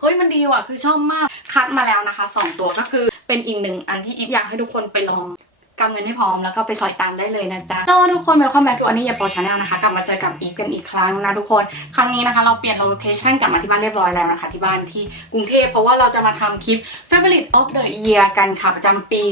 เฮ้ยมันดีว่ะคือชอบมากคัดมาแล้วนะคะสองตัวก็คือเป็นอีกหนึ่งอันที่อีฟอยากให้ทุกคนไปลองกำเงินให้พร้อมแล้วก็ไปสอยตามได้เลยนะจ๊ะก็ทุกคน welcome back to อันนี้ยาปรชาแนลนะคะ กลับมาเจอกับอีฟกันอีกครั้งนะทุกคน ครั้งนี้นะคะ เราเปลี่ยนโลเคชั่นกลับมาที่บ้านเรียบร้อยแล้วนะคะ ที่บ้านที่กรุงเทพเพราะว่าเราจะมาทำคลิป favorite of the year กันค่ะประจำปี 2020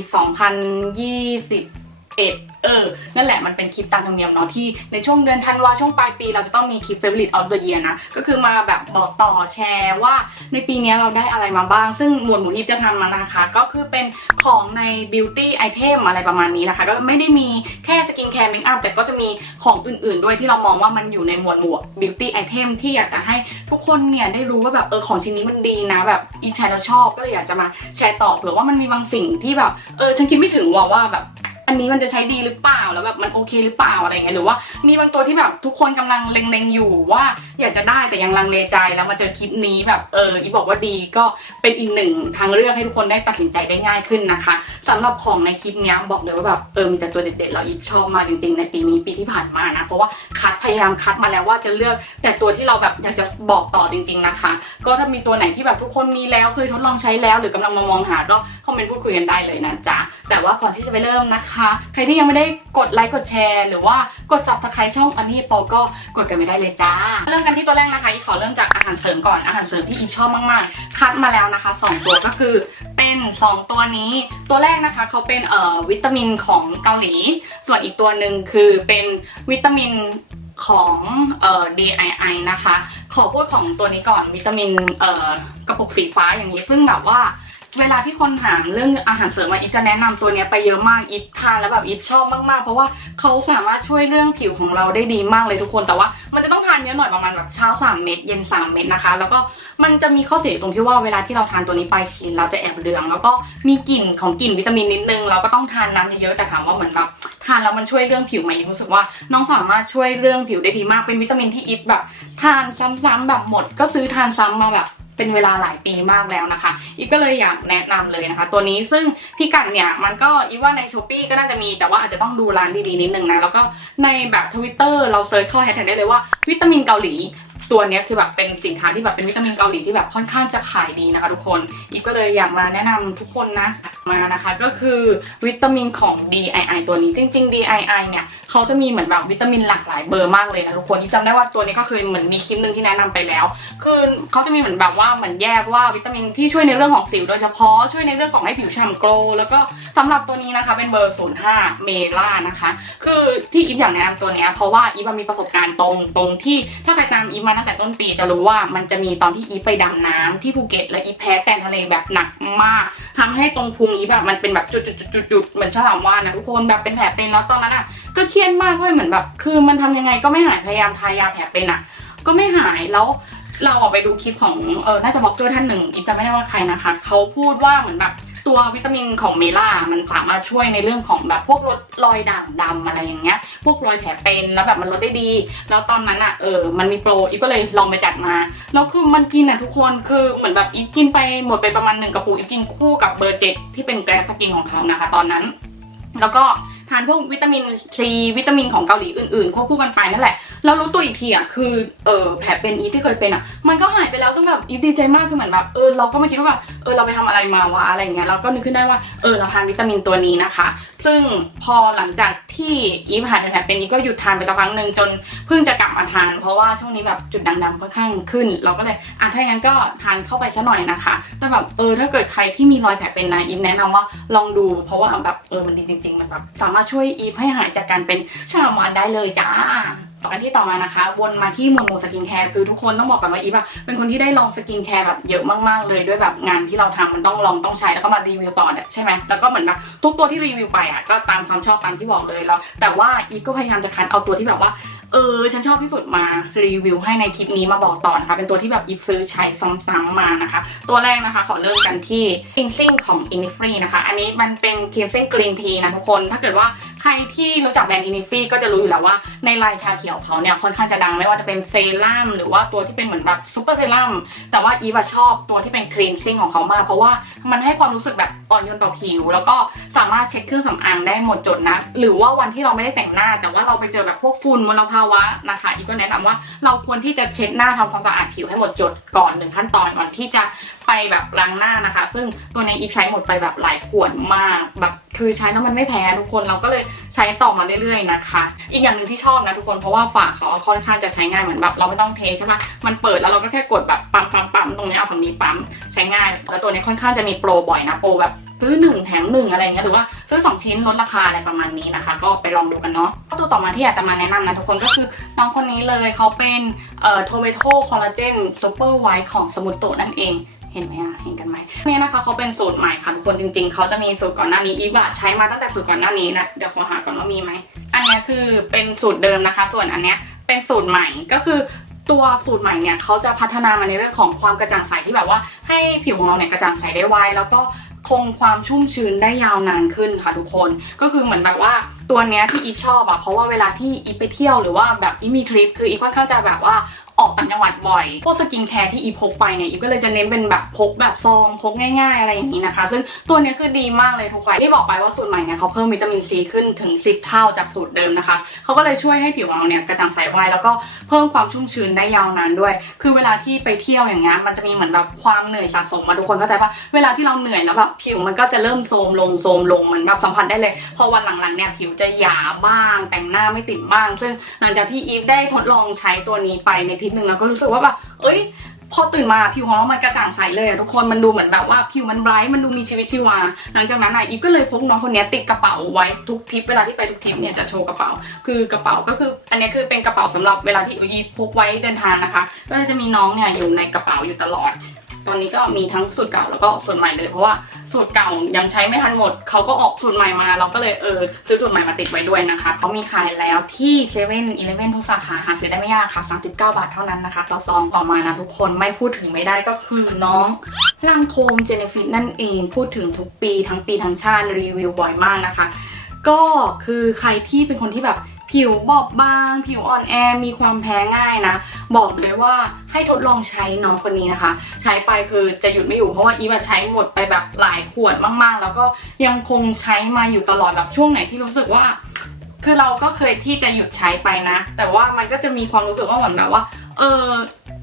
เออ นั่นแหละมันเป็นคลิปตามธรรมเนียมเนาะที่ในช่วงเดือนธันวาช่วงปลายปีเราจะต้องมีคลิป favorite of the year นะ ก็คือมาแบบบอกต่อแชร์ว่าในปีนี้เราได้อะไรมาบ้าง ซึ่งหมวดหมู่ที่จะทำมานะคะ ก็คือเป็นของใน beauty item อะไรประมาณนี้นะคะ ก็ไม่ได้มีแค่สกินแคร์เมคอัพแต่ก็จะมีของอื่นๆ ด้วยที่เรามองว่ามันอยู่ในหมวดหมู่ beauty item ที่อยากจะให้ทุกคนเนี่ยได้รู้ว่าแบบเออของชิ้นนี้มันดีนะ แบบอีช้แล้วชอบก็เลยอยากจะมาแชร์ต่อเผื่อว่ามันมีบางสิ่งที่แบบเออฉันคิดไม่ถึงว่าว่าแบบ อันนี้มันจะใช้ดีหรือเปล่าแล้วแบบมันโอเคหรือเปล่าอะไรเงี้ยหรือว่ามีบางตัวที่แบบทุกคนกำลังเล็งๆอยู่ว่า อยากจะได้แต่ยังลังเลใจแล้วมาเจอคลิปนี้แบบเอออีบอกว่าดีก็เป็นอีกหนึ่งทางเลือกให้ทุกคนได้ตัดสินใจได้ง่ายขึ้นนะคะสำหรับของในคลิปนี้บอกเลยว่าแบบเออมีแต่ตัวเด็ดๆแล้วอีฟชอบมาจริงๆ ในปีนี้ปีที่ผ่านมานะเพราะว่าคัดพยายามคัดมาแล้วว่าจะเลือกแต่ตัวที่เราแบบอยากจะบอกต่อจริง ๆนะคะ ก็ถ้ามีตัวไหนที่แบบทุกคนมีแล้วเคยทดลองใช้แล้ว หรือกำลังมามองหาก็ คอมเมนต์พูดคุยกันได้เลยนะจ๊ะ แต่ว่าก่อนที่จะไปเริ่มนะคะ ใครที่ยังไม่ได้กดไลค์กดแชร์ หรือว่ากด subscribe ช่องอันนี้โปก็กดกันไม่ได้เลยจ้า เริ่มกันที่ตัวแรกนะคะอีขอเริ่มจากอาหารเสริมก่อนอาหารเสริมที่อีชอบมากๆ คัดมาแล้วนะคะ 2 ตัวก็คือเป็น2 ตัวนี้ ตัวแรกนะคะเขาเป็นเอ่อวิตามินของเกาหลี ส่วนอีกตัวหนึ่งคือเป็นวิตามินของเอ่อ DII นะคะ ขอพูดของตัวนี้ก่อนวิตามินเอ่อกระปุกสีฟ้าอย่างนี้ ซึ่งแบบว่า เวลาที่คนถามเรื่องอาหารเสริมมาอีฟจะแนะนำตัวเนี้ยไปเยอะมากอีฟทานแล้วแบบอีฟชอบมากๆ เพราะว่าเขาสามารถช่วยเรื่องผิวของเราได้ดีมากเลยทุกคนแต่ว่า มันจะต้องทานเยอะหน่อยประมาณแบบเช้า 3 เม็ดเย็น 3 เม็ดนะคะ แล้วก็มันจะมีข้อเสียตรงที่ว่าเวลาที่เราทานตัวนี้ไปฉีดเราจะแอบเหลือง แล้วก็มีกลิ่นของกลิ่นวิตามินนิดนึงเราก็ต้องทานน้ำเยอะๆแต่ถามว่าเหมือนแบบทานแล้วมันช่วยเรื่องผิวไหมอีฟรู้สึกว่าน้องสามารถช่วยเรื่องผิวได้ดีมากเป็นวิตามินที่อีฟแบบ ทานซ้ำๆแบบหมดก็ซื้อทานซ้ำมาแบบ เป็นเวลาหลายปีมากแล้วนะคะอีกก็เลยอยากแนะนำเลยนะคะ ตัวนี้ซึ่งพี่กัดเนี่ยมันก็อีว่าในช้อปปีก็น่าจะมีแต่ว่าอาจจะต้องดูร้านดีๆนิดนึงนะแล้วก็ในแบบทวิตเตอร์เราเซิร์ชเข้าแฮชแท็กได้เลยว่าวิตามินเกาหลี ตัวเนี้ยคือแบบเป็นสินค้าที่แบบเป็นวิตามินเกาหลีที่แบบค่อนข้างจะขายดีนะคะ ทุกคนอีฟก็เลยอยากมาแนะนำทุกคนนะมานะคะก็คือวิตามินของ DII ตัวนี้จริง ๆ DII เนี่ยเขาจะมีเหมือนแบบวิตามินหลากหลายเบอร์มากเลยนะทุกคนที่จำได้ว่าตัวนี้ก็เคือเหมือนมีคลิปหนึ่งที่แนะนำไปแล้ว คือเขาจะมีเหมือนแบบว่าเหมือนแยกว่าวิตามินที่ช่วยในเรื่องของสิวโดยเฉพาะช่วยในเรื่องของให้ผิวฉ่ำโกลแล้วก็สำหรับตัวนี้นะคะเป็นเบอร์ 05 เมล่านะคะ คือที่อีฟอยากแนะนำตัวนี้เพราะว่าอีฟมีประสบการณ์ตรงตรงที่ถ้าใครตามอีฟมาตั้งแต่ต้นปีจะรู้ว่ามันจะมีตอนที่อีฟไปดำน้ำที่ภูเก็ตและอีฟแพ้แตนทะเลแบบหนักมากทำให้ตรงพุงอีฟแบบมันเป็นแบบจุดๆๆๆเหมือนฉลามวาฬนะทุกคนแบบเป็นแผลเป็นแล้วตอนนั้นอะก็เครียดมากเลยเหมือนแบบ คือมันทำยังไงก็ไม่หายพยายามทายาแผลเป็นอะ ก็ไม่หายแล้วเราออกไปดูคลิปของเออน่าจะบล็อกเกอร์ท่านหนึ่งอีฟจะไม่ได้ว่าใครนะคะเขาพูดว่าเหมือนแบบ ตัววิตามินของเมล่ามันสามารถช่วยในเรื่องของแบบพวกลดรอยด่างดำอะไรอย่างเงี้ย พวกรอยแผลเป็นแล้วแบบมันลดได้ดี แล้วตอนนั้นอะเออมันมีโปรอีฟก็เลยลองไปจัดมาแล้วคือมันกินอะทุกคนคือเหมือนแบบอีฟกินไปหมดไปประมาณหนึ่งกระปุกอีฟกินคู่กับเบอร์เจ็ดที่เป็นแกรสกินของเขานะคะ ตอนนั้น แล้วก็ทานพวกวิตามินซีวิตามินของเกาหลีอื่นๆควบคู่กันไปนั่นแหละแล้วรู้ตัวอีกทีอะคือเออแผลเป็นอีที่เคยเป็นอะ มันก็หายไปแล้วซึ่งแบบอีดีใจมากคือเหมือนแบบเออเราก็ไม่คิดว่าแบบ เออเราไปทำอะไรมาวะอะไรอย่างเงี้ยเราก็นึกขึ้นได้ว่าเออเราทานวิตามินตัวนี้นะคะ ซึ่งพอหลังจากที่อีฟหายจากแผลเป็นอีฟก็หยุดทานไปสักพักหนึ่งจนเพิ่งจะกลับมาทาน เพราะว่าช่วงนี้แบบจุดด่างดำค่อนข้างขึ้น เราก็เลยอะถ้าอย่างนั้นก็ทานเข้าไปซะหน่อยนะคะ แต่แบบเออถ้าเกิดใครที่มีรอยแผลเป็นนะอีฟแนะนำว่าลองดูเพราะว่าแบบเออมันดีจริง ๆ มันแบบสามารถช่วยอีฟให้หายจากการเป็นชาลามานได้เลยจ้า ต่อกันที่ต่อมานะคะ วนมาที่หมวดหมู่สกินแคร์คือทุกคนต้องบอกกันว่าอีฟอะเป็นคนที่ได้ลองสกินแคร์แบบเยอะมากๆเลยด้วยแบบงานที่เราทำมันต้องลองต้องใช้แล้วก็มารีวิวต่อเนี่ยใช่ไหมแล้วก็เหมือนแบบทุกตัวที่รีวิวไปอะก็ตามความชอบตามที่บอกเลยแล้วแต่ว่าอีฟก็พยายามจะคัดเอาตัวที่แบบว่าเออฉันชอบที่สุดมารีวิวให้ในคลิปนี้มาบอกต่อนะคะเป็นตัวที่แบบอีฟซื้อใช้ซ้ำๆมานะคะ ตัวแรกนะคะขอเริ่มกันที่ cleansing ของ Innisfree นะคะ อันนี้มันเป็น cleansing green tea นะทุกคนถ้าเกิดว่า ใครที่รู้จักแบรนด์อินิฟี่ก็จะรู้อยู่แล้วว่าในลายชาเขียวเขาเนี่ยค่อนข้างจะดังไม่ว่าจะเป็นเซรั่มหรือว่าตัวที่เป็นเหมือนแบบซูเปอร์เซรั่มแต่ว่าอีฟอะชอบตัวที่เป็นครีนซิ่งของเขามาก เพราะว่ามันให้ความรู้สึกแบบอ่อนโยนต่อผิว แล้วก็สามารถเช็ดเครื่องสำอางได้หมดจดนะ หรือว่าวันที่เราไม่ได้แต่งหน้า แต่ว่าเราไปเจอแบบพวกฝุ่นมลภาวะนะคะอีก็แนะนำว่าเราควรที่จะเช็ดหน้าทำความสะอาดผิวให้หมดจดก่อนหนึ่งขั้นตอนก่อนที่จะไปแบบล้างหน้านะคะ ซึ่งตัวนี้อีฟใช้หมดไปแบบหลายขวดมากแบบคือใช้แล้วมันไม่แพ้ทุกคนเราก็เลยใช้ต่อมาเรื่อยๆนะคะ อีกอย่างหนึ่งที่ชอบนะทุกคนเพราะว่าฝาเขาค่อนข้างจะใช้ง่ายเหมือนแบบเราไม่ต้องเทใช่ปะมันเปิดแล้วเราก็แค่กดแบบปั๊มปั๊มปั๊มตรงนี้เอาฝั่งนี้ปั๊มใช้ง่ายแล้วตัวนี้ค่อนข้างจะมีโปรบ่อยนะโปรแบบซื้อหนึ่งแถมหนึ่งอะไรเงี้ยหรือว่าซื้อสองชิ้นลดราคาอะไรประมาณนี้นะคะ ก็ไปลองดูกันเนาะตัวต่อมาที่อยากจะมาแนะนำนะทุกคนก็คือน้องคนนี้เลยเขาเป็นเอ่อโทเมโตคอลลาเจนซูเปอร์ไวท์ของสมุตโตนั่นเอง เห็นไหมอะเห็นกันไหมนี่นะคะเขาเป็นสูตรใหม่ค่ะทุกคนจริง ๆเขาจะมีสูตรก่อนหน้านี้อีฟอะใช้มาตั้งแต่สูตรก่อนหน้านี้นะเดี๋ยวขอหาก่อนว่ามีไหมอันนี้คือเป็นสูตรเดิมนะคะ ส่วนอันเนี้ยเป็นสูตรใหม่ก็คือตัวสูตรใหม่เนี่ยเขาจะพัฒนามาในเรื่องของความกระจ่างใสที่แบบว่า ให้ผิวของเราเนี่ยกระจ่างใสได้ไวแล้วก็คงความชุ่มชื้นได้ยาวนานขึ้นค่ะทุกคน ก็คือเหมือนแบบว่าตัวเนี้ยที่อีฟชอบอะเพราะว่าเวลาที่อีฟไปเที่ยวหรือว่าแบบอีฟมีทริปคืออีฟค่อนข้างจะแบบว่า ออกต่างจังหวัดบ่อยพวกสกินแคร์ที่อีพกไปเนี่ยอีฟก็เลยจะเน้นเป็นแบบพกแบบซองพกง่ายๆ อะไรอย่างนี้นะคะ ซึ่งตัวนี้คือดีมากเลยทุกคนที่บอกไปว่าสูตรใหม่เนี่ยเขาเพิ่มวิตามินซีขึ้นถึง 10 เท่าจากสูตรเดิมนะคะเขาก็เลยช่วยให้ผิวของเราเนี่ยกระจ่างใสไวแล้วก็เพิ่มความชุ่มชื้นได้ยาวนานด้วย คือเวลาที่ไปเที่ยวอย่างเงี้ยมันจะมีเหมือนแบบความเหนื่อยสะสมมาทุกคนเข้าใจปะเวลาที่เราเหนื่อยแล้วแบบผิวมันก็จะเริ่มโทรมลงโทรมลงเหมือนแบบสัมผัสได้เลย พอวันหลังๆเนี่ยผิวจะหยาบ้าง แต่งหน้าไม่ติดบ้าง ซึ่งหลังจากที่อีฟได้ทดลองใช้ตัวนี้ไปในทศหนึ่งแล้วก็รู้สึกว่าแบบเอ้ย พอตื่นมาผิวของเรามันกระจ่างใสเลยอะทุกคนมันดูเหมือนแบบว่าผิวมันไบรท์มันดูมีชีวิตชีวา หลังจากนั้นอะอีฟก็เลยพกน้องคนนี้ติดกระเป๋าไว้ทุกทริปเวลาที่ไปทุกทริปเนี่ยจะโชว์กระเป๋า คือกระเป๋าก็คือ อันนี้คือเป็นกระเป๋าสำหรับเวลาที่อีฟพกไว้เดินทางนะคะ ก็จะมีน้องเนี่ยอยู่ในกระเป๋าอยู่ตลอด ตอนนี้ก็มีทั้งสูตรเก่าแล้วก็สูตรใหม่เลยเพราะว่าสูตรเก่ายังใช้ไม่ทันหมดเขาก็ออกสูตรใหม่มา เราก็เลยเออซื้อสูตรใหม่มาติดไว้ด้วยนะคะเขามีขายแล้วที่เซเว่นอีเลฟเว่นทุกสาขาหาซื้อได้ไม่ยากค่ะ39 บาทเท่านั้นนะคะต่อซองต่อมานะทุกคนไม่พูดถึงไม่ได้ก็คือน้องลังโคมเจเนฟิตนั่นเองพูดถึงทุกปีทั้งปีทั้งชาติรีวิวบ่อยมากนะคะ ก็คือใครที่เป็นคนที่แบบ ผิวบอบบาง ผิวอ่อนแอมีความแพ้ง่ายนะ บอกเลยว่าให้ทดลองใช้น้องคนนี้นะคะ ใช้ไปคือจะหยุดไม่อยู่เพราะว่าอีฟอะใช้หมดไปแบบหลายขวดมากๆ แล้วก็ยังคงใช้มาอยู่ตลอดแบบช่วงไหนที่รู้สึกว่าคือเราก็เคยที่จะหยุดใช้ไปนะ แต่ว่ามันก็จะมีความรู้สึกว่าเหมือนแบบว่า เออ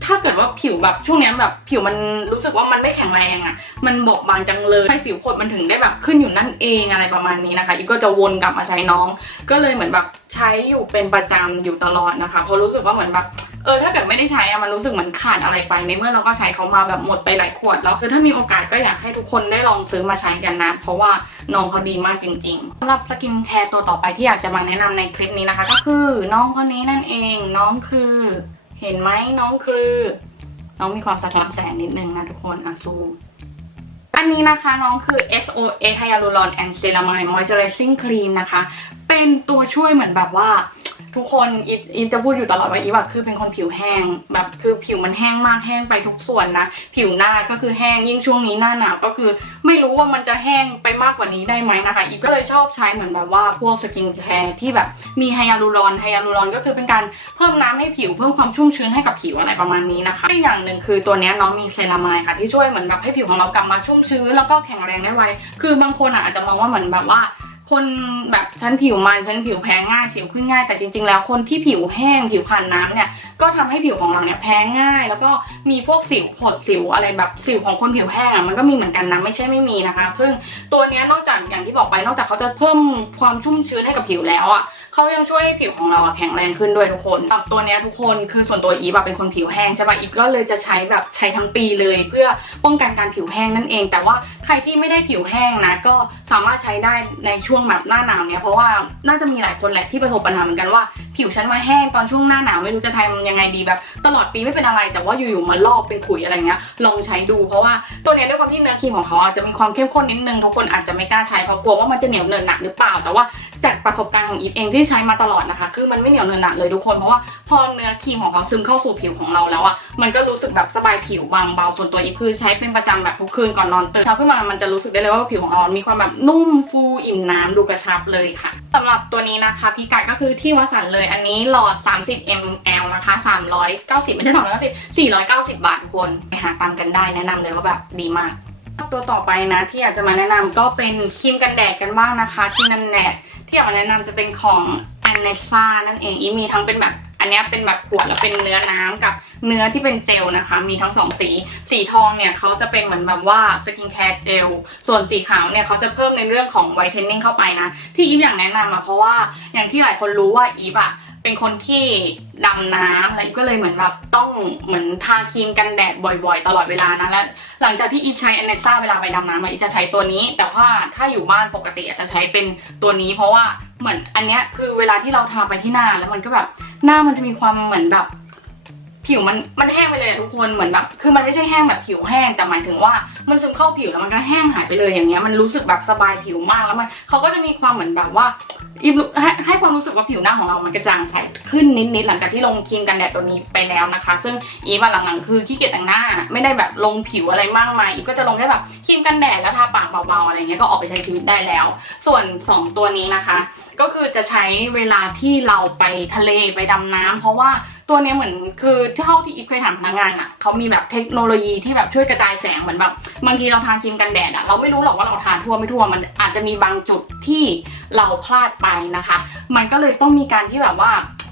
ถ้าเกิดว่าผิวแบบช่วงเนี้ยแบบผิวมันรู้สึกว่ามันไม่แข็งแรงอะ่ะ มันบอบบางจังเลยให้ผิวขดมันถึงได้แบบขึ้นอยู่นั่นเองอะไรประมาณนี้นะคะอีกก็จะวนกลับมาใช้น้อง ก็เลยเหมือนแบบใช้อยู่เป็นประจำอยู่ตลอดนะคะเพราะรู้สึกว่าเหมือนแบบเออถ้าเกิดไม่ได้ใช้อะมันรู้สึกเหมือนขาดอะไรไปในเมื่อเราก็ใช้เขามาแบบหมดไปหลายขวดแล้วคือถ้ามีโอกาสก็อยากให้ทุกคนได้ลองซื้อมาใช้กันนะ เพราะว่าน้องเขาดีมากจริงๆสำหรับสกินแคร์ตัวต่อไปที่อยากจะมาแนะนำในคลิปนี้นะคะ ก็คือน้องคนนี้นั่นเองน้องคือ เห็นไหมน้องคือ น้องมีความสะท้อนแสงนิดนึงนะทุกคนอะซูมอันนี้นะคะน้องคือ SOA ไฮยาลูรอนแอนด์เซรามายมอยเจอร์ไรซิ่งครีมนะคะ เป็นตัวช่วยเหมือนแบบว่า ทุกคนอีฟอีฟจะพูดอยู่ตลอดว่าอีฟอะคือเป็นคนผิวแห้งแบบคือผิวมันแห้งมากแห้งไปทุกส่วนนะผิวหน้าก็คือแห้งยิ่งช่วงนี้หน้าหนาวก็คือ ไม่รู้ว่ามันจะแห้งไปมากกว่านี้ได้ไหมนะคะอีฟก็เลยชอบใช้เหมือนแบบว่าพวกสกินแคร์ที่แบบมีไฮยาลูรอนไฮยาลูรอนก็คือเป็นการเพิ่มน้ำให้ผิวเพิ่มความชุ่มชื้นให้กับผิวอะไรประมาณนี้นะคะอีกอย่างหนึ่งคือตัวนี้น้องมีเซรามายค่ะที่ช่วยเหมือนแบบให้ผิวของเรากลับมาชุ่มชื้นแล้วก็แข็งแรงได้ไวคือบางคนอะอาจจะมองว่าเหมือนแบบว่า คนแบบฉันผิวมันฉันผิวแพ้ง่ายสิวขึ้นง่ายแต่จริง ๆ แล้วคนที่ผิวแห้งผิวขาดน้ำเนี่ยก็ทำให้ผิวของเราเนี่ยแพ้ง่าย แล้วก็มีพวกสิวผดสิวอะไรแบบสิวของคนผิวแห้งอะมันก็มีเหมือนกันนะไม่ใช่ไม่มีนะคะซึ่งตัวเนี้ยนอกจากอย่างที่บอกไปนอกจากเขาจะเพิ่มความชุ่มชื้นให้กับผิวแล้วอะเขายังช่วยให้ผิวของเราแข็งแรงขึ้นด้วยทุกคนแบบตัวเนี้ยทุกคนคือส่วนตัวอีฟเป็นคนผิวแห้งใช่ป่ะอีฟก็เลยจะใช้แบบใช้ทั้งปีเลย เพื่อป้องกันการผิวแห้งนั่นเอง แต่ว่าใครที่ไม่ได้ผิวแห้งนะก็สามารถใช้ได้ในช่วงแบบหน้าหนาวเนี่ยเพราะว่าน่าจะมีหลายคนแหละที่ประสบปัญหาเหมือนกันว่าผิวฉันมาแห้งตอนช่วงหน้าหนาวไม่รู้จะทำยังไงดีแบบ ตลอดปีไม่เป็นอะไร แต่ว่าอยู่ๆมาลอกเป็นขุยอะไรเงี้ยลองใช้ดูเพราะว่าตัวเนี้ยด้วยความที่เนื้อครีมของเขาอะจะมีความเข้มข้นนิดนึงทุกคนอาจจะไม่กล้าใช้เพราะกลัวว่ามันจะเหนียวเนอะหนักหรือเปล่า แต่ว่าจากประสบการณ์ของอีฟเองที่ใช้มาตลอดนะคะ คือมันไม่เหนียวเนอะหนักเลยทุกคนเพราะว่าพอเนื้อครีมของเขาซึมเข้าสู่ผิวของเราแล้วอะมันก็รู้สึกแบบสบายผิวบางเบาส่วนตัวอีฟคือใช้เป็นประจำแบบทุกคืนก่อนนอนตื่นเช้าขึ้นมามันจะรู้สึกได้เลยว่าผิวของเรามีความแบบนุ่มฟูอิ่มน้ำดูกระชับเลยค่ะสำหรับตัวนี้นะคะพี่กัดก็คือที่วสันเลยอันนี้หลอด 30 ml นะคะ 390 ไม่ใช่390 490 บาทคนไปหาตามกันได้แนะนำเลยว่าแบบดีมากตัวต่อไปนะที่อยากจะมาแนะนำก็เป็นครีมกันแดดกันบ้างนะคะครีมกันแดดที่อยากมาแนะนำจะเป็นของ a n n e s a นั่นเองอีมีทั้งเป็นแบบ อันนี้เป็นแบบขวดแล้วเป็นเนื้อน้ำกับเนื้อที่เป็นเจลนะคะ มีทั้งสองสี สีทองเนี่ยเขาจะเป็นเหมือนแบบว่าสกินแคร์เจล ส่วนสีขาวเนี่ยเขาจะเพิ่มในเรื่องของไวท์เทนนิ่งเข้าไปนะ ที่อีฟอยากแนะนำอะเพราะว่าอย่างที่หลายคนรู้ว่าอีฟอะ เป็นคนที่ดำน้ำอะไรก็เลยเหมือนแบบต้องเหมือนทาครีมกันแดดบ่อยๆ ตลอดเวลานะและหลังจากที่อีฟใช้แอนเนซ่าเวลาไปดำน้ำอะอีฟจะใช้ตัวนี้ แต่ว่าถ้าอยู่บ้านปกติอาจจะใช้เป็นตัวนี้ เพราะว่าเหมือนอันเนี้ยคือเวลาที่เราทาไปที่หน้าแล้วมันก็แบบหน้ามันจะมีความเหมือนแบบ ผิวมันมันแห้งไปเลยอะทุกคนเหมือนแบบ คือมันไม่ใช่แห้งแบบผิวแห้งแต่หมายถึงว่า มันซึมเข้าผิวแล้วมันก็แห้งหายไปเลยอย่างเงี้ยมันรู้สึกแบบสบายผิวมากแล้วมันเขาก็จะมีความเหมือนแบบว่าอีฟรู้ให้ให้ความรู้สึกว่าผิวหน้าของเรามันกระจ่างใสขึ้นนิดๆหลังจากที่ลงครีมกันแดดตัวนี้ไปแล้วนะคะ ซึ่งอีฟอะหลังๆคือขี้เกียจแต่งหน้า ไม่ได้แบบลงผิวอะไรมากมายอีฟก็จะลงแค่แบบครีมกันแดดแล้วทาปากเบาๆอะไรเงี้ยก็ออกไปใช้ชีวิตได้แล้ว ส่วนสองตัวนี้นะคะ ก็คือจะใช้เวลาที่เราไปทะเลไปดำน้ำเพราะว่า ตัวเนี้ยเหมือนคือเท่าที่อีฟเคยถามพนักงานอะเขามีแบบเทคโนโลยีที่แบบช่วยกระจายแสงเหมือนแบบบางทีเราทาครีมกันแดดอะเราไม่รู้หรอกว่าเราทาทั่วไม่ทั่วมันอาจจะมีบางจุดที่เราพลาดไปนะคะ มันก็เลยต้องมีการที่แบบว่า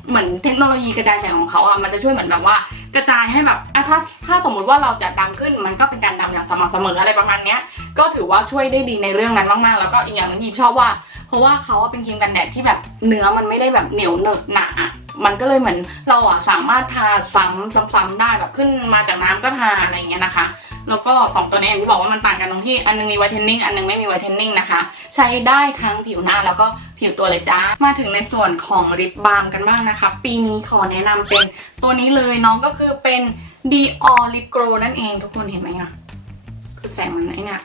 เหมือนเทคโนโลยีกระจายแสงของเขาอะมันจะช่วยเหมือนแบบว่ากระจายให้แบบถ้าถ้าสมมุติว่าเราจะดำขึ้นมันก็เป็นการดำอย่างสม่ำเสมออะไรประมาณเนี้ยก็ถือว่าช่วยได้ดีในเรื่องนั้นมากๆ แล้วก็อีกอย่างหนึงที่อีฟชอบว่า เพราะว่าเขาเป็นครีมกันแดดที่แบบเนื้อมันไม่ได้แบบเหนียวเหนอะหนาอะมันก็เลยเหมือนเราอะสามารถทาซ้ำซ้ำๆได้แบบขึ้นมาจากน้ำก็ทาอะไรอย่างเงี้ยนะคะ แล้วก็สองตัวนี้อย่างที่บอกว่ามันต่างกันตรงที่อันนึงมีไวท์เทนนิ่งอันนึงไม่มีไวท์เทนนิ่งนะคะ ใช้ได้ทั้งผิวหน้าแล้วก็ผิวตัวเลยจ้า มาถึงในส่วนของลิปบาล์มกันบ้างนะคะ ปีนี้ขอแนะนำเป็นตัวนี้เลยน้องก็คือเป็น Dior Lip Glow นั่นเองทุกคนเห็นไหมอะคือแสงมันไอเนี่ย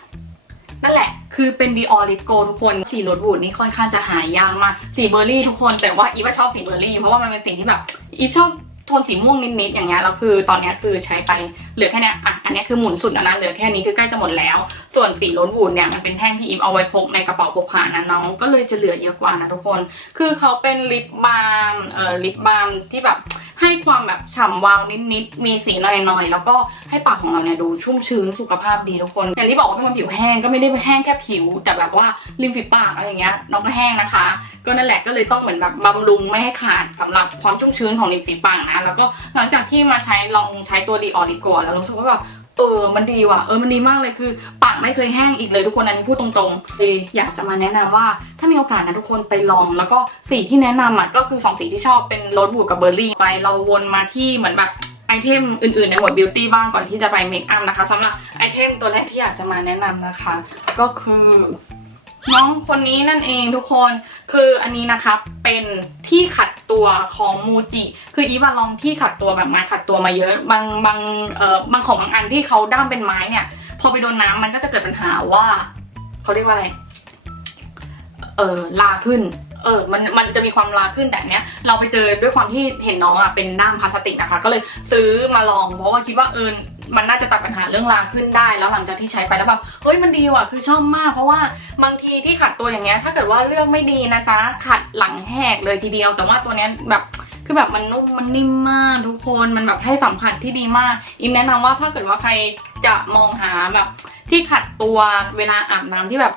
นั่นแหละ คือเป็น Dior Lip Glow ทุกคน สีรสบูดนี่ค่อนข้างจะหายากมาก สีเบอร์รี่ทุกคน แต่ว่าอีฟว่าชอบสีเบอร์รี่ เพราะว่ามันเป็นสีที่แบบ อีฟชอบโทนสีม่วงนิดๆอย่างเงี้ยแล้วคือตอนนี้คือใช้ไปเหลือแค่นี้อะอันนี้คือหมุนสุดแล้วนะเหลือแค่นี้คือใกล้จะหมดแล้ว ส่วนสีรสบูดเนี่ยมันเป็นแท่งที่อีฟเอาไว้พกในกระเป๋าพกพานะน้องก็เลยจะเหลือเยอะกว่านะทุกคน คือเขาเป็นลิปบาล์มเอ่อลิปบาล์มที่แบบ ให้ความแบบฉ่ำวาวนิดๆ มีสีหน่อยๆ แล้วก็ให้ปากของเราเนี่ยดูชุ่มชื้นสุขภาพดีทุกคน อย่างที่บอกว่าเป็นคนผิวแห้งก็ไม่ได้แห้งแค่ผิว แต่แบบว่าริมฝีปากอะไรเงี้ยน้องก็แห้งนะคะ ก็นั่นแหละก็เลยต้องเหมือนแบบบำรุงไม่ให้ขาดสำหรับความชุ่มชื้นของริมฝีปากนะ แล้วก็หลังจากที่มาใช้ลองใช้ตัวดีออดีก่อนแล้วรู้สึกว่าแบบ เออ มันดีว่ะ เออ มันดีมากเลยคือปากไม่เคยแห้งอีกเลยทุกคน อันนี้พูดตรงๆเลยอยากจะมาแนะนำว่า ถ้ามีโอกาสนะทุกคนไปลอง แล้วก็สีที่แนะนำอะก็คือสองสีที่ชอบเป็นโรสบูดกับเบอร์รี่ ไปเราวนมาที่เหมือนแบบไอเทมอื่นๆ ในหมวดบิวตี้บ้างก่อนที่จะไปเมคอัพนะคะสำหรับไอเทมตัวแรกที่อยากจะมาแนะนำนะคะ ก็คือ น้องคนนี้นั่นเองทุกคนคืออันนี้นะคะเป็นที่ขัดตัวของมูจิ คืออีวาลองที่ขัดตัวแบบมาขัดตัวมาเยอะ บางบางเอ่อบางของบางอันที่เขาด้ามเป็นไม้เนี่ย พอไปโดนน้ำมันก็จะเกิดปัญหาว่าเขาเรียกว่าอะไร เออลาขึ้น เออ มันมันจะมีความลาขึ้นแต่เนี้ย เราไปเจอด้วยความที่เห็นน้องอะเป็นด้ามพลาสติกนะคะ ก็เลยซื้อมาลองเพราะว่าคิดว่าเออ มันน่าจะตัดปัญหาเรื่องราขึ้นได้ แล้วหลังจากที่ใช้ไปแล้วแบบเฮ้ยมันดีว่ะคือชอบมาก เพราะว่าบางทีที่ขัดตัวอย่างเงี้ยถ้าเกิดว่าเลือกไม่ดีนะจ๊ะขัดหลังแหกเลยทีเดียว แต่ว่าตัวเนี้ยแบบคือแบบมันนุ่มมันนิ่มมากทุกคนมันแบบให้สัมผัสที่ดีมาก อิมแนะนำว่าถ้าเกิดว่าใครจะมองหาแบบที่ขัดตัวเวลาอาบน้ำที่แบบ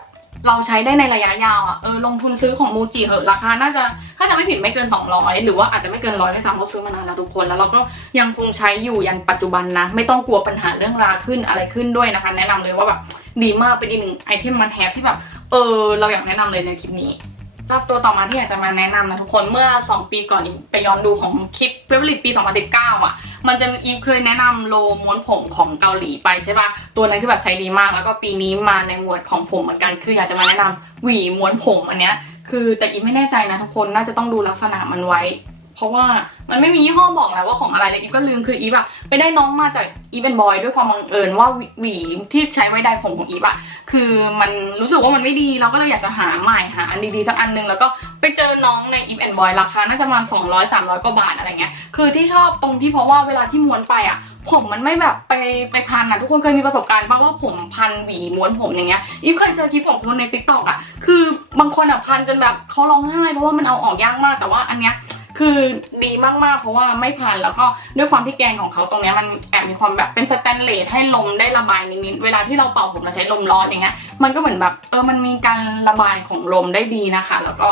เราใช้ได้ในระยะยาวอะเออลงทุนซื้อของมูจิเหอะราคาน่าจะถ้าจะไม่ผิดไม่เกิน 200 หรือว่าอาจจะไม่เกินร้อยด้วยซ้ำเพราะซื้อมานานแล้วทุกคนแล้วเราก็ยังคงใช้อยู่ยันปัจจุบันนะ ไม่ต้องกลัวปัญหาเรื่องราขึ้นอะไรขึ้นด้วยนะคะ แนะนำเลยว่าแบบดีมากเป็นอีกหนึ่งไอเทมมันแฮปที่แบบเออเราอยากแนะนำเลยในคลิปนี้ รอบตัวต่อมาที่อยากจะมาแนะนำนะทุกคนเมื่อ 2 ปีก่อนไปย้อนดูของคลิปเฟเวอร์ลิปี 2019 อะ มันจะอีฟเคยแนะนำโลม้วนผมของเกาหลีไปใช่ปะตัวนั้นคือแบบใช้ดีมาก แล้วก็ปีนี้มาในหมวดของผมเหมือนกัน คืออยากจะมาแนะนำหวีม้วนผมอันเนี้ยคือแต่อีฟไม่แน่ใจนะทุกคนน่าจะต้องดูลักษณะมันไว้ เพราะว่ามันไม่มียี่ห้อบอกแล้วว่าของอะไรเลยอีฟก็ลืมคืออีฟอะไปได้น้องมาจากอีฟเป็นบอยด้วยความบังเอิญว่าหวีที่ใช้ไว้ได้ผมของอีฟอะคือมันรู้สึกว่ามันไม่ดีเราก็เลยอยากจะหาใหม่หาอันดีๆสักอันนึงแล้วก็ไปเจอน้องในอีฟแอนบอยราคาน่าจะประมาณ200 300กว่าบาทอะไรเงี้ยคือที่ชอบตรงที่เพราะว่าเวลาที่ม้วนไปอะผมมันไม่แบบไปไปพันอะทุกคนเคยมีประสบการณ์บ้างว่าผมพันหวีม้วนผมอย่างเงี้ยอีฟเคยเจอคลิปของคนในติ๊กต็อกอะคือบางคนอะพันจนแบบเขาร้องไห้เพราะว่ามันเอาออกยากมากแต่ว่าอันเนี้ย คือดีมากๆ เพราะว่าไม่พันแล้วก็ด้วยความที่แกนของเขาตรงเนี้ยมันแอบมีความแบบเป็นสแตนเลสให้ลมได้ระบายนิดๆเวลาที่เราเป่าผมเราใช้ลมร้อนอย่างเงี้ยมันก็เหมือนแบบเออมันมีการระบายของลมได้ดีนะคะ แล้วก็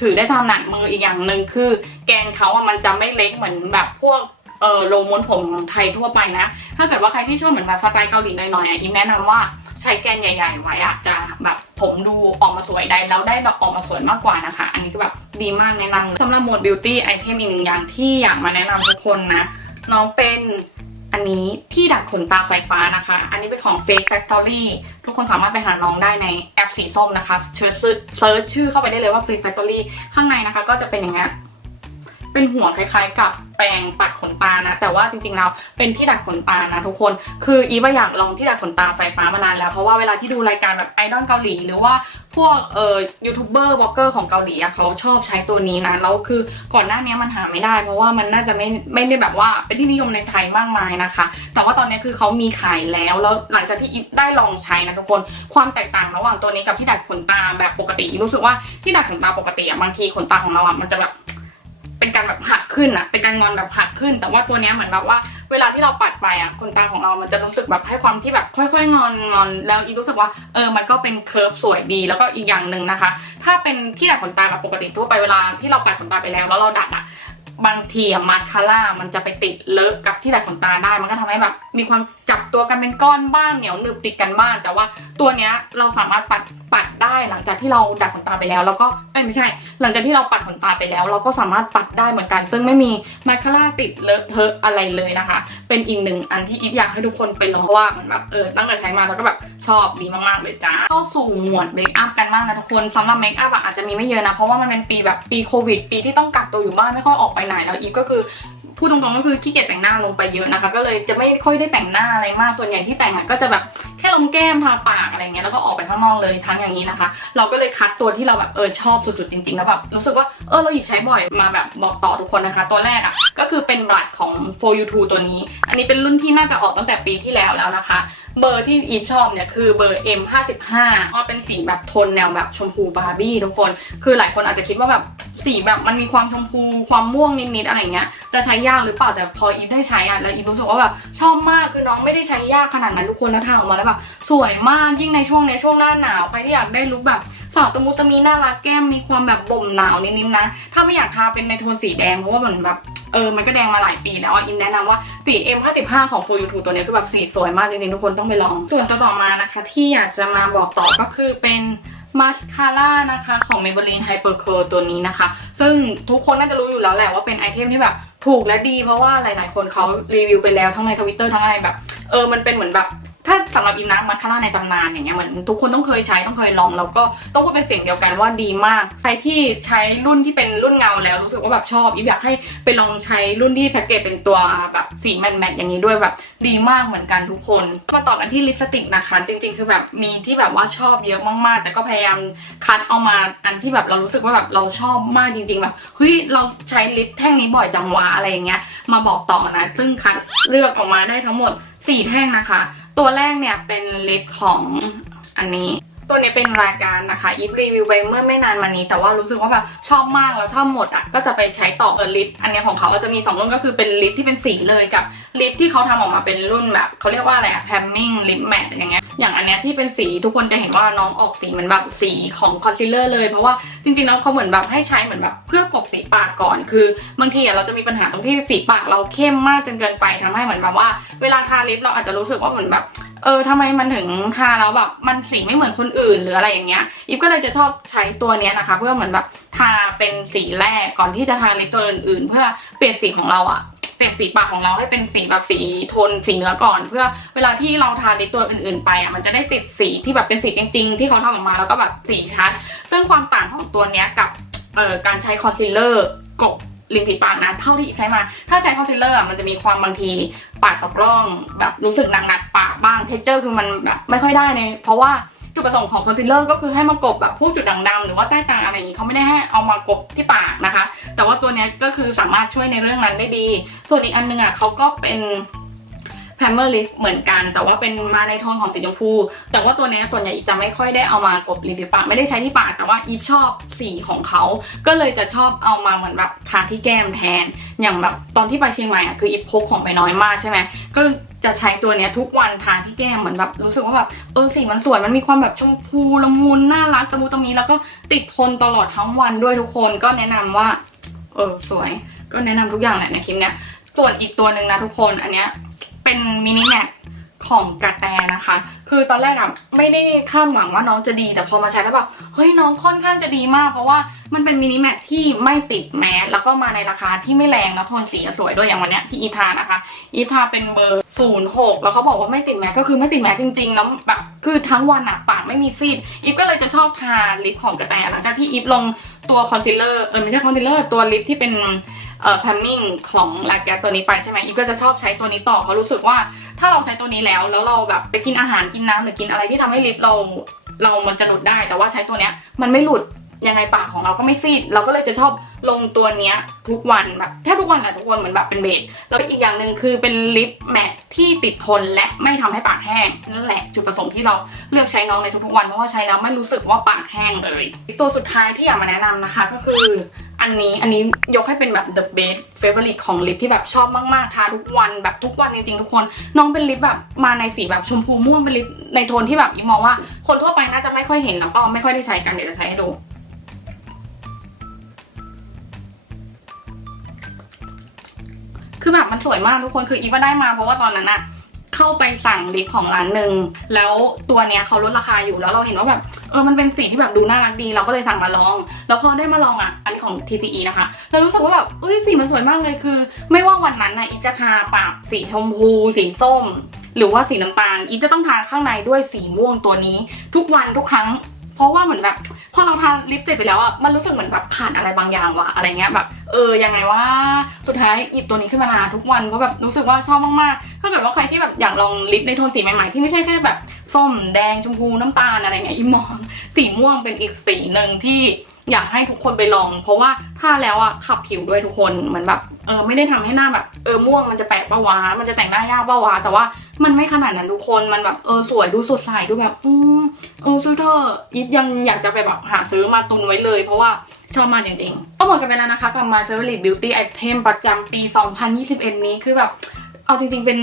ถือได้ถนัดมืออีกอย่างหนึ่งคือ แกนเขาอะมันจะไม่เล็กเหมือนแบบพวกเออโลม้วนผมของไทยทั่วไปนะ ถ้าเกิดว่าใครที่ชอบเหมือนแบบสไตล์เกาหลีหน่อยๆอะอิมแนะนำว่า ใช้แกนใหญ่ๆไว้อะจะแบบผมดูออกมาสวยได้แล้วได้ดอกออกมาสวยมากกว่านะคะ อันนี้ก็แบบดีมากแนะนำสำหรับหมวดบิวตี้ไอเทมอีกหนึ่งอย่างที่อยากมาแนะนำทุกคนนะ น้องเป็นอันนี้ที่ดัดขนตาไฟฟ้านะคะ อันนี้เป็นของ Face Factory ทุกคนสามารถไปหาน้องได้ในแอปสีส้มนะคะเชิญเซิร์ชชื่อเข้าไปได้เลยว่า Face Factory ข้างในนะคะ ก็จะเป็นอย่างเงี้ย เป็นหัวคล้ายๆ กับแปรงปัดขนตานะ แต่ว่าจริงๆแล้วเป็นที่ดัดขนตานะทุกคน คืออีว่าอยากลองที่ดัดขนตาไฟฟ้ามานานแล้ว เพราะว่าเวลาที่ดูรายการแบบไอดอลเกาหลีหรือว่าพวกเอ่อยูทูบเบอร์บล็อกเกอร์ของเกาหลีอะเขาชอบใช้ตัวนี้นะแล้วคือก่อนหน้านี้มันหาไม่ได้ เพราะว่ามันน่าจะไม่ไม่ได้แบบว่าเป็นที่นิยมในไทยมากมายนะคะ แต่ว่าตอนนี้คือเขามีขายแล้วแล้วหลังจากที่อีได้ลองใช้นะทุกคนความแตกต่างระหว่างตัวนี้กับที่ดัดขนตาแบบปกติรู้สึกว่าที่ดัดขนตาปกติอะบางทีขนตาของเราอะมันจะแบบ การแบบหักขึ้นอะเป็นการงอนแบบหักขึ้น แต่ว่าตัวเนี้ยเหมือนแบบว่า เวลาที่เราปัดไปอะขนตาของเรามันจะรู้สึกแบบให้ความที่แบบค่อย ๆ งอนงอนแล้วอีรู้สึกว่าเออมันก็เป็นเคิร์ฟสวยดีแล้วก็อีกอย่างหนึ่งนะคะ ถ้าเป็นที่ดัดขนตาแบบปกติทั่วไปเวลาที่เราปัดขนตาไปแล้วแล้วเราดัดอะบางทีอะมาสคาร่ามันจะไปติดเลอะกับที่ดัดขนตาได้มันก็ทำให้แบบมีความ จับตัวกันเป็นก้อนบ้างเหนียวหนึบติดกันบ้างแต่ว่าตัวเนี้ยเราสามารถปัดปัดได้หลังจากที่เราดัดขนตาไปแล้ว แล้วก็ไม่ใช่ หลังจากที่เราปัดขนตาไปแล้ว เราก็สามารถปัดได้เหมือนกัน ซึ่งไม่มีมาคาร่าติดเลอะเทอะอะไรเลยนะคะ เป็นอีกหนึ่งอันที่อีฟอยากให้ทุกคนไปลองเพราะว่ามันแบบเออตั้งแต่ใช้มาแล้วก็แบบชอบดีมากๆเลยจ้าเข้าสู่หมวดเมคอัพกันบ้างนะทุกคนสำหรับเมคอัพอะอาจจะมีไม่เยอะนะเพราะว่ามันเป็นปีแบบปีโควิด ปีที่ต้องกักตัวอยู่บ้านไม่ค่อยออกไปไหนแล้วอีฟก็คือ พูดตรงๆก็คือขี้เกียจแต่งหน้าลงไปเยอะนะคะ ก็เลยจะไม่ค่อยได้แต่งหน้าอะไรมากส่วนใหญ่ที่แต่งอะก็จะแบบแค่ลงแก้มทาปากอะไรเงี้ยแล้วก็ออกไปข้างนอกเลยทั้งอย่างนี้นะคะ เราก็เลยคัดตัวที่เราแบบเออชอบสุดๆจริงๆแล้วแบบรู้สึกว่าเออเราหยิบใช้บ่อยมาแบบบอกต่อทุกคนนะคะ ตัวแรกอะก็คือเป็นบลัดของ for you 2ตัวนี้ อันนี้เป็นรุ่นที่น่าจะออกตั้งแต่ปีที่แล้วแล้วนะคะ เบอร์ที่อีฟชอบเนี่ยคือเบอร์ M55 ก็เป็นสีแบบโทนแนวแบบชมพูบาร์บี้ทุกคน คือหลายคนอาจจะคิดว่าแบบ สีแบบมันมีความชมพูความม่วงนิดๆอะไรเงี้ยจะใช้ยากหรือเปล่าแต่พออีฟได้ใช้อะแล้วอีฟรู้สึกว่าแบบชอบมากคือน้องไม่ได้ใช้ยากขนาดนั้นทุกคนแล้วทาออกมาแล้วแบบสวยมากยิ่งในช่วงในช่วงหน้าหนาวใครที่อยากได้ลุคแบบสาวตะมุตะมีน่ารักแก้มมีความแบบบ่มหนาวนิดๆนะ ถ้าไม่อยากทาเป็นในโทนสีแดงเพราะว่าเหมันแบบเออมันก็แดงมาหลายปีแล้วอะอิมแนะนำว่าสี M55 ของ For You 2ตัวนี้คือแบบสีสวยมากจริงๆทุกคนต้องไปลอง ส่วนตัวต่อมานะคะ ที่อยากจะมาบอกต่อก็คือเป็น มาสคาร่านะคะของ Maybelline Hyper Curl ตัวนี้นะคะ ซึ่งทุกคนน่าจะรู้อยู่แล้วแหละว่าเป็นไอเทมที่แบบถูกและดีเพราะว่าหลาย ๆ คนเขารีวิวไปแล้วทั้งในทวิตเตอร์ทั้งอะไรแบบ เออมันเป็นเหมือนแบบ ถ้าสำหรับอิมนะมาคาร่าในตำนานอย่างเงี้ยเหมือนทุกคนต้องเคยใช้ต้องเคยลองแล้วก็ต้องพูดเป็นเสียงเดียวกันว่าดีมาก ใครที่ใช้รุ่นที่เป็นรุ่นเงาแล้วรู้สึกว่าแบบชอบอิมอยากให้ไปลองใช้รุ่นที่แพ็กเกจเป็นตัวแบบสีแมทแมทอย่างนี้ด้วยแบบดีมากเหมือนกันทุกคนมาต่อกันที่ลิปสติกนะคะจริง ๆ คือแบบมีที่แบบว่าชอบเยอะมากๆ แต่ก็พยายามคัดเอามาอันที่แบบเรารู้สึกว่าแบบเราชอบมากจริง ๆ แบบเฮ้ยเราใช้ลิปแท่งนี้บ่อยจังวะอะไรอย่างเงี้ยมาบอกต่อนะ ซึ่งคัดเลือกออกมาได้ทั้งหมด4แท่งนะคะ ตัวแรกเนี่ยเป็นลิปของอันนี้ ตัวนี้เป็นรายการนะคะอีฟรีวิวไปเมื่อไม่นานมานี้ แต่ว่ารู้สึกว่าแบบชอบมากแล้วถ้าหมดอะก็จะไปใช้ต่อเออลิปอันเนี้ยของเขาก็จะมี2รุ่นก็คือเป็นลิปที่เป็นสีเลยกับลิปที่เขาทำออกมาเป็นรุ่นแบบเขาเรียกว่าอะไรอะแพมมิ่งลิปแมทอย่างเงี้ยอย่างอันเนี้ยที่เป็นสีทุกคนจะเห็นว่าน้องออกสีเหมือนแบบสีของคอนซีลเลอร์เลยเพราะว่าจริงๆแล้วเขาเหมือนแบบให้ใช้เหมือนแบบเพื่อกบสีปากก่อน คือบางทีอะเราจะมีปัญหาตรงที่สีปากเราเข้มมากจนเกินไปทำให้เหมือนแบบว่า เวลาทาลิปเราอาจจะรู้สึกว่าเหมือนแบบเออทำไมมันถึงทาแล้วแบบมันสีไม่เหมือนคนอื่นหรืออะไรอย่างเงี้ยอีฟก็เลยจะชอบใช้ตัวเนี้ยนะคะ เพื่อเหมือนแบบทาเป็นสีแรกก่อนที่จะทาลิปตัวอื่นๆ เพื่อเปลี่ยนสีของเราอะเปลี่ยนสีปากของเราให้เป็นสีแบบสีโทนสีเนื้อก่อน เพื่อเวลาที่เราทาลิปตัวอื่นๆ ไปอะมันจะได้ติดสีที่แบบเป็นสีจริง ๆ ที่เขาทำออกมาแล้วก็แบบสีชัด ซึ่งความต่างของตัวเนี้ยกับเอ่อการใช้คอนซีลเลอร์กบริมฝีปากนะเท่าที่อีฟใช้มา ถ้าใช้คอนซีลเลอร์อะมันจะมีความบางทีปากตกร่องแบบรู้สึกหนักๆปากบ้างเท็กเจอร์คือมันแบบไม่ค่อยได้ในเพราะว่า จุดประสงค์ของคอนซีลเลอร์ก็คือให้มากบแบบพวกจุดด่างดำหรือว่าใต้ตาอะไรอย่างนี้เขาไม่ได้ให้เอามากบที่ปากนะคะ แต่ว่าตัวนี้ก็คือสามารถช่วยในเรื่องนั้นได้ดี ส่วนอีกอันนึงอะเขาก็เป็น primer lip เหมือนกัน แต่ว่าเป็นมาในโทนของสีชมพู แต่ว่าตัวเนี้ยส่วนใหญ่จะไม่ค่อยได้เอามากบริมฝีปากไม่ได้ใช้ที่ปากแต่ว่าอีฟชอบสีของเขาก็เลยจะชอบเอามาเหมือนแบบทาที่แก้มแทน อย่างแบบตอนที่ไปเชียงใหม่อะคืออีฟพกของไปน้อยมากใช่ไหมก็จะใช้ตัวเนี้ยทุกวันทาที่แก้มเหมือนแบบรู้สึกว่าแบบเออสีมันสวยมันมีความแบบชมพูละมุนน่ารักตะมูตะมีแล้วก็ติดทนตลอดทั้งวันด้วยทุกคนก็แนะนำว่า เออสวย ก็แนะนำทุกอย่างแหละในคลิปเนี้ยส่วนอีกตัวหนึ่งนะทุกคนอันเนี้ย เป็นมินิแมทของกระแตนะคะ คือตอนแรกอะไม่ได้คาดหวังว่าน้องจะดี แต่พอมาใช้แล้วแบบเฮ้ยน้องค่อนข้างจะดีมาก เพราะว่ามันเป็นมินิแมทที่ไม่ติดแมสแล้วก็มาในราคาที่ไม่แรงแล้วโทนสีสวยด้วยอย่างวันเนี้ยที่อีทานะคะ อีทาเป็นเบอร์ 06 แล้วเขาบอกว่าไม่ติดแมสก็คือไม่ติดแมสจริงๆแล้วแบบคือทั้งวันอะปากไม่มีซีดอีฟก็เลยจะชอบทาลิปของกระแตหลังจากที่อีฟลงตัวคอนซีลเลอร์เออไม่ใช่คอนซีลเลอร์ตัวลิปที่เป็น เอ่อ pamming ของลาแกตัวนี้ไปใช่ไหมอีฟก็จะชอบใช้ตัวนี้ต่อเพราะรู้สึกว่าถ้าเราใช้ตัวนี้แล้ว แล้วเราแบบไปกินอาหารกินน้ำหรือกินอะไรที่ทำให้ลิปเราเรามันจะหลุดได้ แต่ว่าใช้ตัวเนี้ยมันไม่หลุดยังไงปากของเราก็ไม่ซีด เราก็เลยจะชอบลงตัวเนี้ยทุกวันแบบแทบทุกวันแหละทุกวันเหมือนแบบเป็นเบสแล้วอีกอย่างหนึ่งคือเป็นลิปแมทที่ติดทนและไม่ทำให้ปากแห้งนั่นแหละจุดประสงค์ที่เราเลือกใช้น้องในทุกๆวันเพราะว่าใช้แล้วไม่รู้สึกว่าปากแห้งเลยตัวสุดท้ายที่อยากมาแนะนำนะคะ ก็คือ อันนี้อันนี้ยกให้เป็นแบบ the best favorite ของลิปที่แบบชอบมากๆ ทาทุกวันแบบทุกวันจริงๆ ทุกคน น้องเป็นลิปแบบมาในสีแบบชมพูม่วงเป็นลิปในโทนที่แบบอีมองว่า คนทั่วไปน่าจะไม่ค่อยเห็นแล้วก็ไม่ค่อยได้ใช้กันเดี๋ยวจะใช้ให้ดูคือแบบมันสวยมากทุกคนคืออีว่าได้มาเพราะว่าตอนนั้นอะ เข้าไปสั่งลิปของร้านหนึ่งแล้วตัวเนี้ยเขาลดราคาอยู่แล้วเราเห็นว่าแบบเออมันเป็นสีที่แบบดูน่ารักดี เราก็เลยสั่งมาลอง แล้วพอได้มาลองอะอันนี้ของ TCE นะคะเรารู้สึกว่าแบบเอ้ยสีมันสวยมากเลยคือ ไม่ว่าวันนั้นนะอีจะทาปากสีชมพูสีส้ม หรือว่าสีน้ำตาลอีจะต้องทาข้างในด้วยสีม่วงตัวนี้ ทุกวันทุกครั้ง เพราะว่าเหมือนแบบ พอเราทาลิปสติกไปแล้วอะมันรู้สึกเหมือนแบบขาดอะไรบางอย่างว่ะอะไรเงี้ยแบบเออยังไงว่าสุดท้ายหยิบตัวนี้ขึ้นมาทาทุกวันเพราะแบบรู้สึกว่าชอบมากๆถ้าเกิดว่าใครที่แบบอยากลองลิปในโทนสีใหม่ๆที่ไม่ใช่แค่แบบส้มแดงชมพูน้ำตาลอะไรเงี้ยอีมองสีม่วงเป็นอีกสีหนึ่งที่อยากให้ทุกคนไปลอง เพราะว่าถ้าแล้วอะขับผิวด้วยทุกคนเหมือนแบบ เออไม่ได้ทำให้หน้าแบบเออม่วงมันจะแปลกปะวะมันจะแต่งหน้ายากปะวะแต่ว่ามันไม่ขนาดนั้นทุกคนมันแบบเออสวยดูสดใสดูแบบอืมเออซื้อเธอะอีฟยังอยากจะไปแบบหาซื้อมาตุนไว้เลย เพราะว่าชอบมากจริงๆก็หมดกันไปแล้วนะคะกับ My Favorite Beauty Item ประจำปี 2021 นี้คือแบบเอาจริงๆเป็น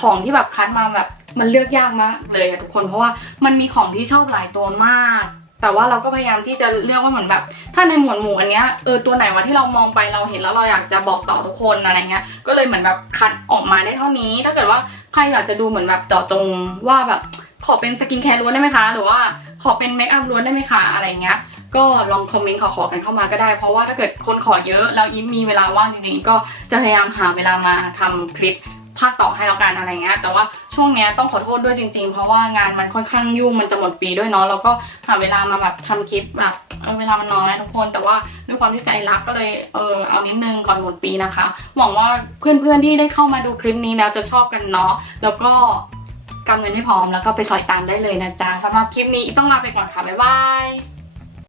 ของที่แบบคัดมาแบบมันเลือกยากมากเลยอะทุกคนเพราะว่ามันมีของที่ชอบหลายตัวมาก แต่ว่าเราก็พยายามที่จะเลือกว่าเหมือนแบบ ถ้าในหมวดหมู่อันเนี้ยเออตัวไหนวะที่เรามองไปเราเห็นแล้วเราอยากจะบอกต่อทุกคนอะไรเงี้ยก็เลยเหมือนแบบคัดออกมาได้เท่านี้ ถ้าเกิดว่าใครอยากจะดูเหมือนแบบเจาะจงว่าแบบขอเป็นสกินแคร์ล้วนได้ไหมคะ หรือว่าขอเป็นเมคอัพล้วนได้ไหมคะอะไรเงี้ยก็ลองคอมเมนต์ขอขอๆกันเข้ามาก็ได้ เพราะว่าถ้าเกิดคนขอเยอะแล้วอิมมีเวลาว่างจริงๆก็จะพยายามหาเวลามาทำคลิป ภาคต่อให้แล้วกันอะไรเงี้ยแต่ว่าช่วงเนี้ยต้องขอโทษด้วยจริง ๆ เพราะว่างานมันค่อนข้างยุ่งมันจะหมดปีด้วยเนาะแล้วก็หาเวลามาแบบทำคลิปแบบเออเวลามันน้อยทุกคน แต่ว่าด้วยความที่ใจรักก็เลยเออเอานิดนึงก่อนหมดปีนะคะหวังว่าเพื่อนๆที่ได้เข้ามาดูคลิปนี้แล้วจะชอบกันเนาะแล้วก็กำเงินให้พร้อมแล้วก็ไปสอยตามได้เลยนะจ๊ะสำหรับคลิปนี้ต้องลาไปก่อนค่ะบ๊ายบาย